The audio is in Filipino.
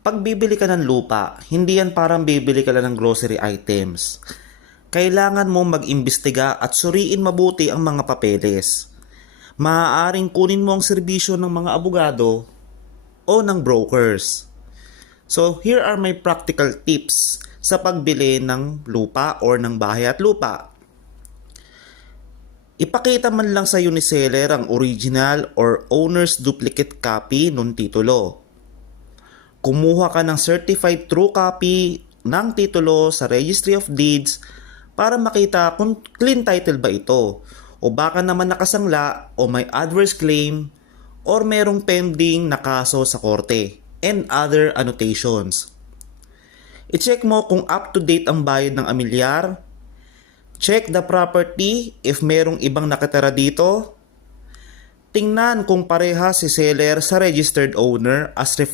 Pag bibili ka ng lupa, hindi yan parang bibili ka lang ng grocery items. Kailangan mo mag-imbestiga at suriin mabuti ang mga papeles. Maaaring kunin mo ang serbisyo ng mga abogado o ng brokers. So, here are my practical tips sa pagbili ng lupa or ng bahay at lupa. Ipakita man lang sa uniseller ang original or owner's duplicate copy ng titulo. Kumuha ka ng certified true copy ng titulo sa Registry of Deeds para makita kung clean title ba ito o baka naman nakasangla o may adverse claim or merong pending na kaso sa korte and other annotations. I-check mo kung up to date ang bayad ng amilyar. Check the property if merong ibang nakatira dito. Tingnan kung pareha si seller sa registered owner as reflected